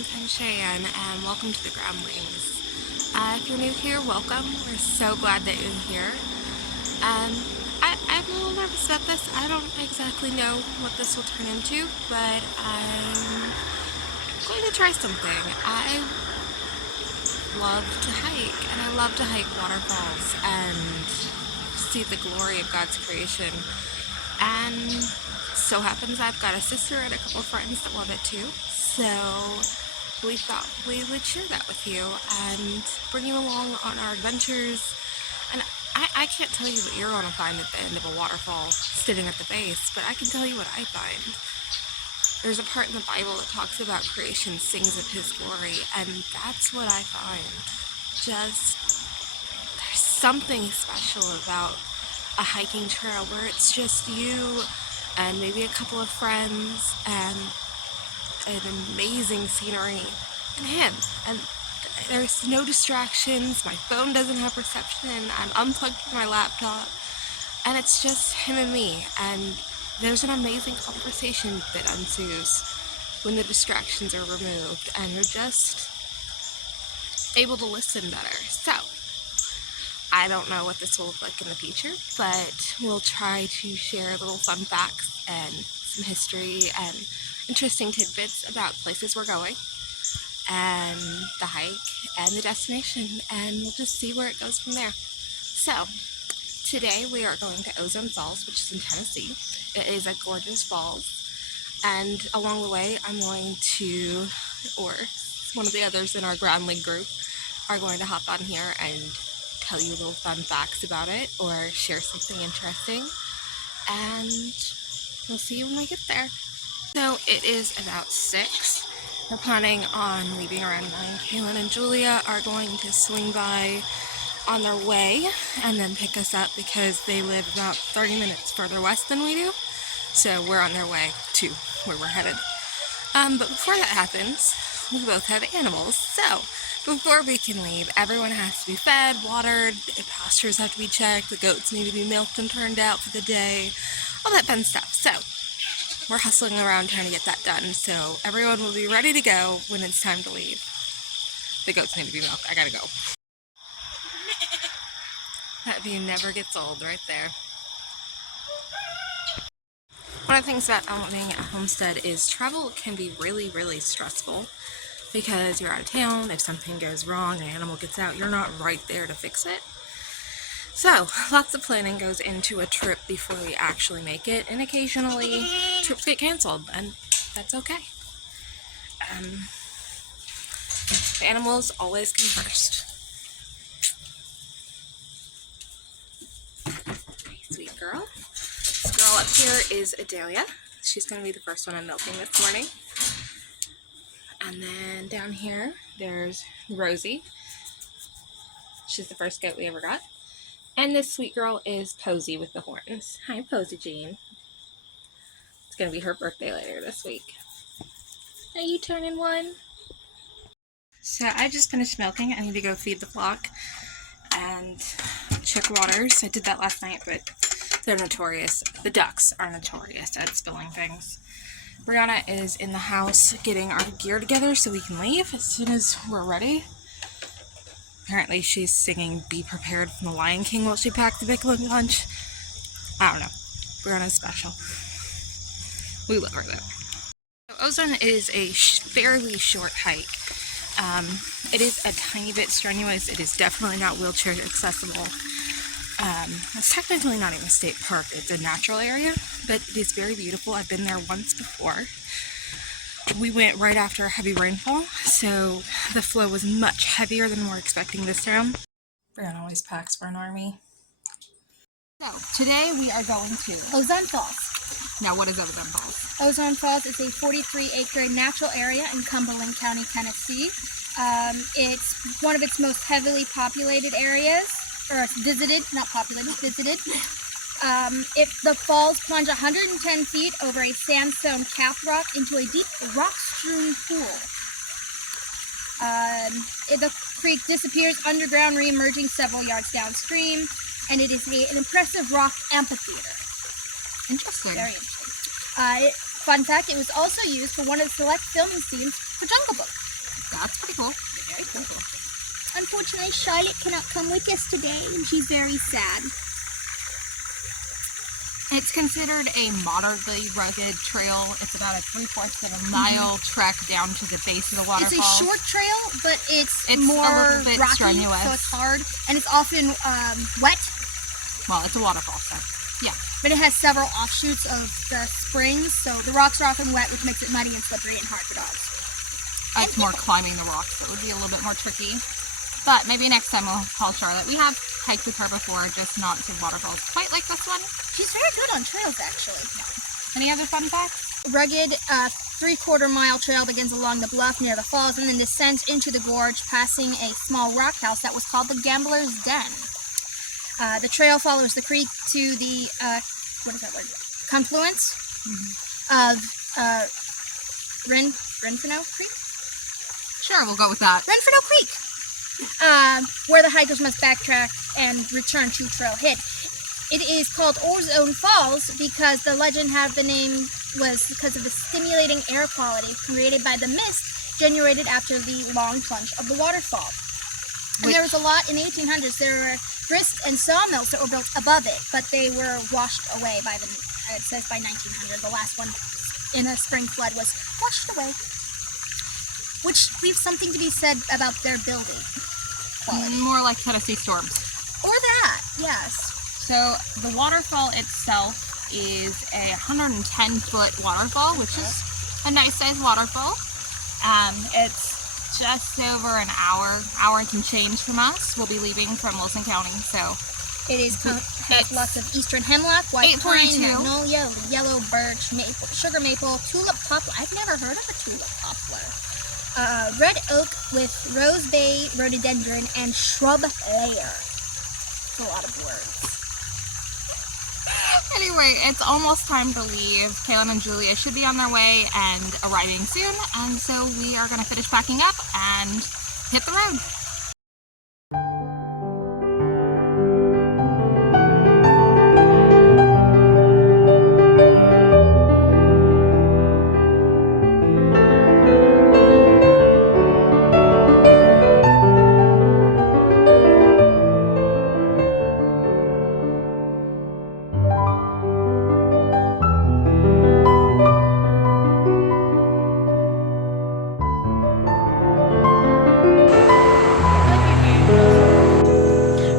I'm Cheyenne, and welcome to the Groundlings. If you're new here, welcome. We're so glad that you're here. I'm a little nervous about this. I don't exactly know what this will turn into, but I'm going to try something. I love to hike, and I love to hike waterfalls and see the glory of God's creation. And so happens I've got a sister and a couple friends that love it too. So we thought we would share that with you and bring you along on our adventures. And I can't tell you what you're going to find at the end of a waterfall sitting at the base, but I can tell you what I find. There's a part in the Bible that talks about creation sings of His glory, and that's what I find. Just, there's something special about a hiking trail where it's just you and maybe a couple of friends and an amazing scenery and Him. And there's no distractions, my phone doesn't have reception, I'm unplugged from my laptop, and it's just Him and me. And there's an amazing conversation that ensues when the distractions are removed and you're just able to listen better. So I don't know what this will look like in the future, but we'll try to share little fun facts and some history and interesting tidbits about places we're going and the hike and the destination, and we'll just see where it goes from there. So today we are going to Ozone Falls, which is in Tennessee. It is a gorgeous falls, and along the way I'm going to, or one of the others in our groundling group are going to hop on here and tell you little fun facts about it or share something interesting, and we'll see you when we get there. So it is about 6. We're planning on leaving around 9. Kaylin and Julia are going to swing by on their way and then pick us up because they live about 30 minutes further west than we do. So we're on their way to where we're headed. But before that happens, we both have animals. So before we can leave, everyone has to be fed, watered, the pastures have to be checked, the goats need to be milked and turned out for the day, all that fun stuff. So we're hustling around trying to get that done, so everyone will be ready to go when it's time to leave. The goats need to be milked. I gotta go. That view never gets old right there. One of the things about owning a homestead is travel can be really, really stressful because you're out of town. If something goes wrong, an animal gets out, you're not right there to fix it. So, lots of planning goes into a trip before we actually make it, and occasionally trips get canceled, and that's okay. The animals always come first. Sweet girl. This girl up here is Adelia. She's going to be the first one I'm milking this morning. And then down here, there's Rosie. She's the first goat we ever got. And this sweet girl is Posy with the horns. Hi, Posy Jean. It's going to be her birthday later this week. Are you turning 1? So I just finished milking. I need to go feed the flock and check waters. I did that last night, but they're notorious. The ducks are notorious at spilling things. Brianna is in the house getting our gear together so we can leave as soon as we're ready. Apparently she's singing Be Prepared from the Lion King while she packed the big lunch. I don't know. Brianna's special. We love her though. So Ozone is a fairly short hike. It is a tiny bit strenuous. It is definitely not wheelchair accessible. It's technically not even a state park. It's a natural area, but it is very beautiful. I've been there once before. We went right after a heavy rainfall, so the flow was much heavier than we're expecting this time. Brianna always packs for an army. So, today we are going to Ozone Falls. Now, what is Ozone Falls? Ozone Falls is a 43-acre natural area in Cumberland County, Tennessee. It's one of its most heavily populated areas, or visited, not populated, visited. The falls plunge 110 feet over a sandstone capped rock into a deep rock-strewn pool. The creek disappears underground, re-emerging several yards downstream, and it is an impressive rock amphitheater. Interesting. Very interesting. Fun fact, it was also used for one of the select filming scenes for Jungle Book. That's pretty cool. Very cool. Unfortunately, Charlotte cannot come with us today, and she's very sad. It's considered a moderately rugged trail. It's about a 3/4 of a mile trek down to the base of the waterfall. It's a short trail, but it's more a little bit rocky, strenuous. so it's hard, and it's often wet. Well, it's a waterfall, so yeah. But it has several offshoots of the springs, so the rocks are often wet, which makes it muddy and slippery and hard for dogs. It's more climbing the rocks, so it would be a little bit more tricky. But maybe next time we'll call Charlotte. We have hiked with her before, just not to waterfalls quite like this one. She's very good on trails, actually. Any other fun facts? Rugged 3/4 mile trail begins along the bluff near the falls and then descends into the gorge, passing a small rock house that was called the Gambler's Den. The trail follows the creek to the confluence of Renfrew Creek? Sure, we'll go with that. Renfrew Creek! Where the hikers must backtrack and return to trailhead. It is called Ozone Falls because the legend had the name was because of the stimulating air quality created by the mist generated after the long plunge of the waterfall. And there was a lot in the 1800s. There were grist and sawmills that were built above it, but they were washed away by it says by 1900. The last one in a spring flood was washed away, which leaves something to be said about their building quality. More like Tennessee storms. Or that, yes. So the waterfall itself is a 110-foot waterfall, which is a nice sized waterfall. It's just over an hour and some change from us. We'll be leaving from Wilson County, so it has lots of eastern hemlock, white pine, magnolia, yellow birch, maple, sugar maple, tulip poplar. I've never heard of a tulip poplar. Red oak with rose bay, rhododendron, and shrub layer. It's a lot of words. Anyway, it's almost time to leave. Kaylin and Julia should be on their way and arriving soon, and so we are going to finish packing up and hit the road.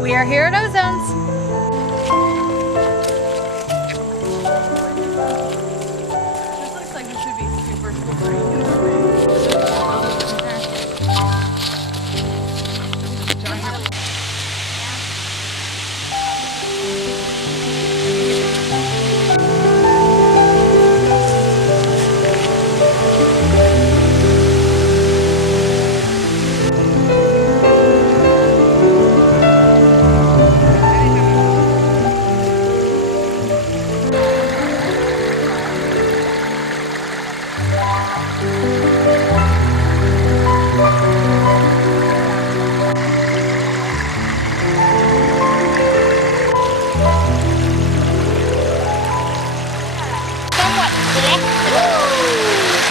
We are here at Ozone's. This looks like it should be super slippery.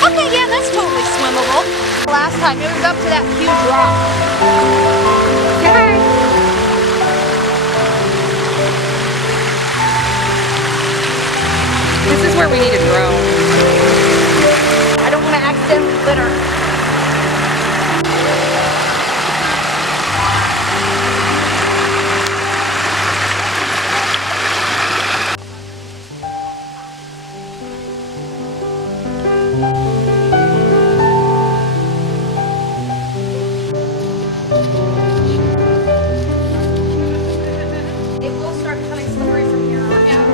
Okay, yeah, that's totally swimmable. Last time it was up to that huge rock. This is where we need a drone. I don't want to accidentally litter. It will start becoming slippery from here on out.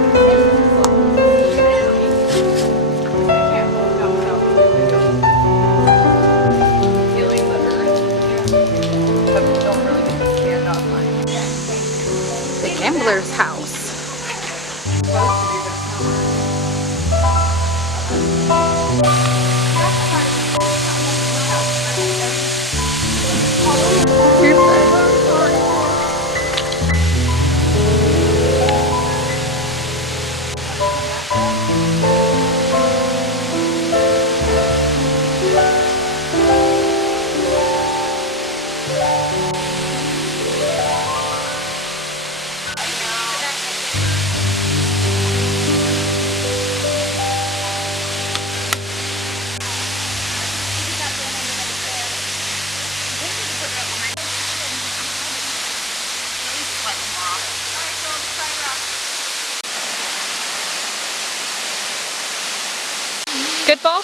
Good fall?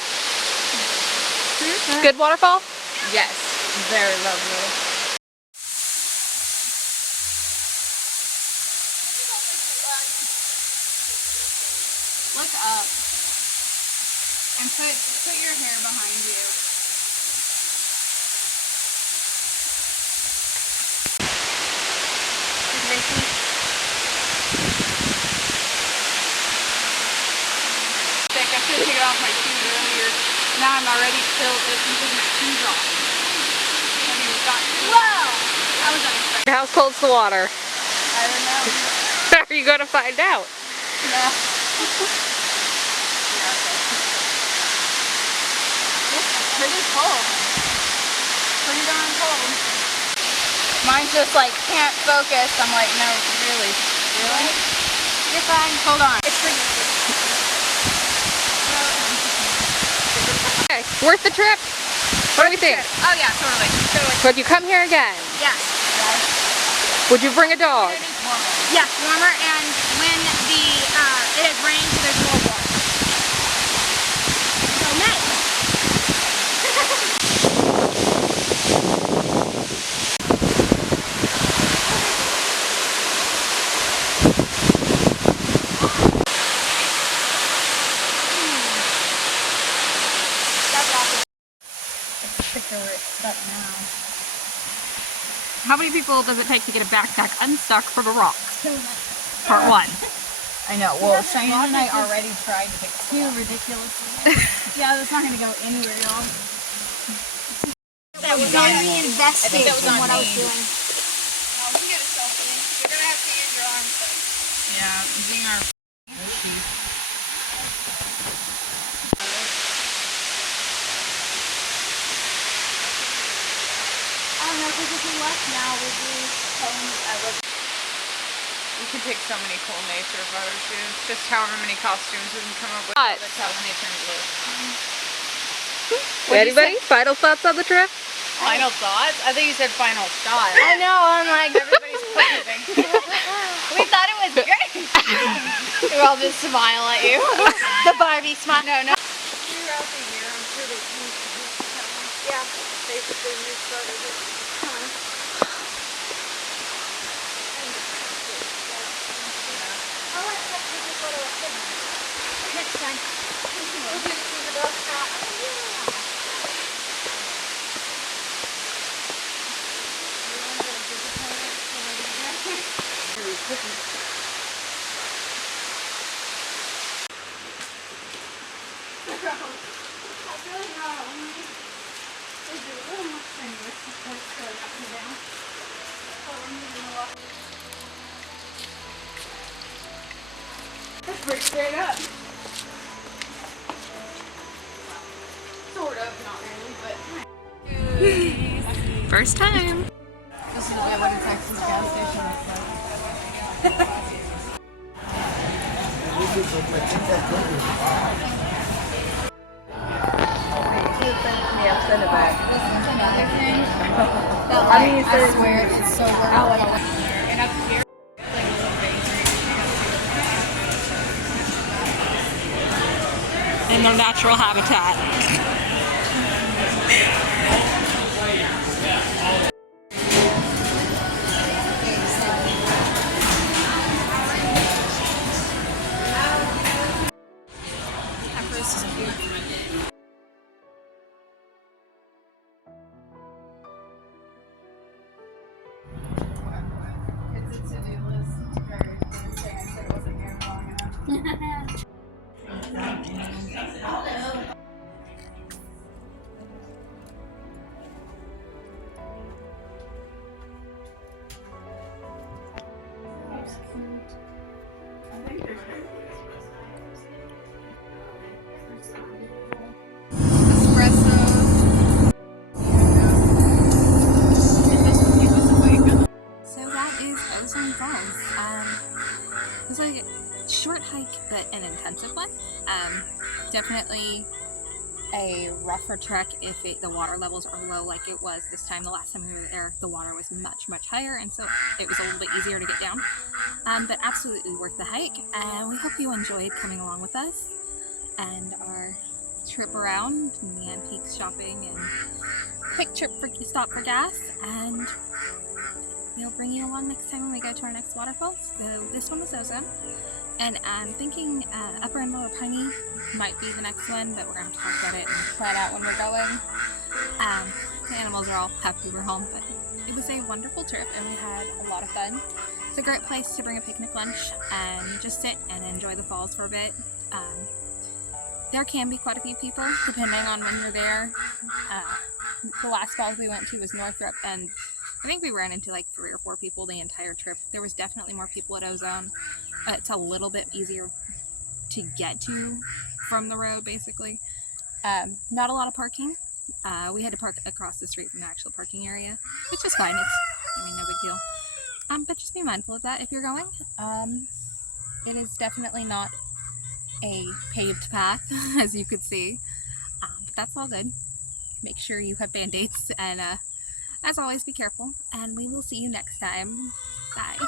Good waterfall? Yes, very lovely. Look up and put your hair behind you. I should have taken off my shoes earlier. Now I'm already chilled because my shoes off. Whoa! That was unexpected. How cold's the water? I don't know. Are you going to find out? No. It's pretty cold. Pretty darn cold. Mine's just like can't focus. I'm like, no, really? Really? You're fine. Hold on. It's pretty. Okay, worth the trip? What do we think? Oh yeah, totally. Would you come here again? Yes. Would you bring a dog? Yes, warmer, and when it has rained, there's more water. So nice. How many people does it take to get a backpack unstuck from a rock? Part 1. I know. Well, Cheyenne and I already tried to fix it. Too ridiculously. Yeah, that's not going to go anywhere, y'all. I was very invested that was in on what I was me. doing. We can get a selfie. You're going to have to use your arms. Yeah, being our I don't know, because if we left now, we'd be home. You can take so many cool nature photos, dude. Just however many costumes we can come up with. Hot. That's how nature blue. Anybody? Final thoughts on the trip? Final thoughts? I think you said final thought. I know, I'm like, Everybody's pooping. we thought it was great. We all just smile at you. The Barbie smile. No. Throughout the year, I'm sure they change the beach. Yeah. Basically, new started. Next time. We'll do the dog shot. That's pretty straight up. Sort of, not really, but. First time. This is what a Texas gas station looks like. Yeah, send it back. I swear it's so worth it. And up here, In their natural habitat. it's a to-do list. Very good thing I said it wasn't here long enough. So that is Ozone Falls. It was a short hike, but an intensive one. Definitely a rougher trek if the water levels are low like it was this time. The last time we were there, the water was much higher, and so it was a little bit easier to get down. But absolutely worth the hike, and we hope you enjoyed coming along with us and are trip around in the antiques shopping and quick stop for gas, and we'll bring you along next time when we go to our next waterfalls. This one was Ozone, and I'm thinking Upper and Lower Piney might be the next one, but we're going to talk about it and plan out when we're going. The animals are all happy we're home, but it was a wonderful trip and we had a lot of fun. It's a great place to bring a picnic lunch and just sit and enjoy the falls for a bit. There can be quite a few people depending on when you're there. The last falls we went to was Northrop, and I think we ran into like 3 or 4 people the entire trip. There was definitely more people at Ozone, but it's a little bit easier to get to from the road, basically. Not a lot of parking. We had to park across the street from the actual parking area, which is fine. No big deal. But just be mindful of that if you're going. It is definitely not a paved path, as you could see, but that's all good. Make sure you have band-aids, and as always, be careful, and we will see you next time. Bye.